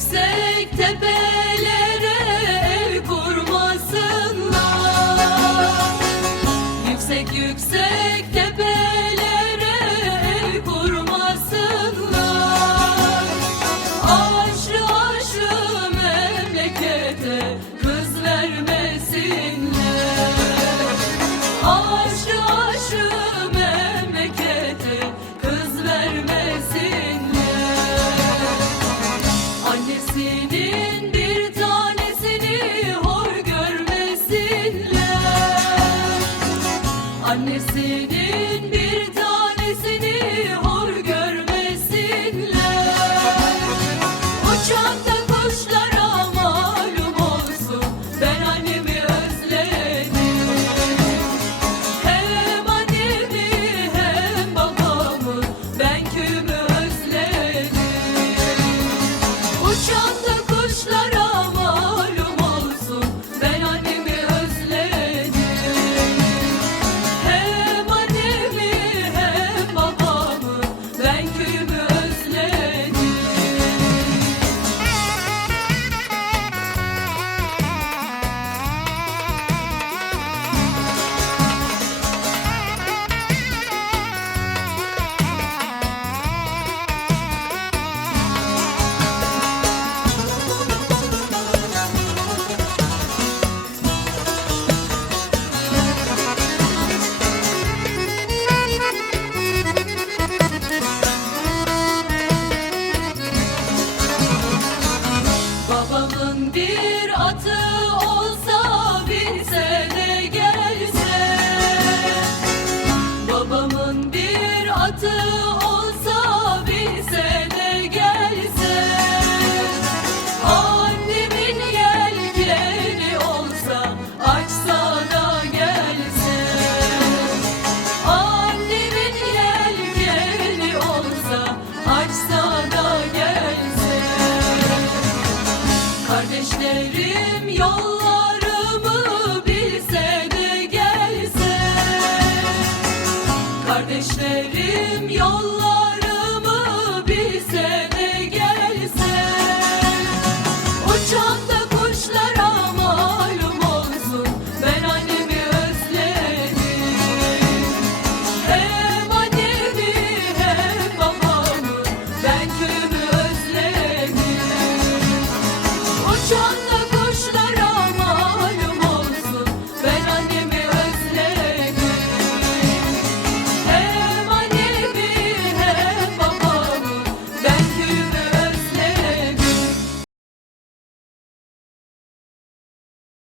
yüksek tepelere ev kurmasınlar Yüksek yüksek tepelere ev kurmasınlar Aşrı aşrı memlekete kız vermesinler. Aşrı annesi Giderim yollarımı bilse gelse. Kardeşlerim yollarımı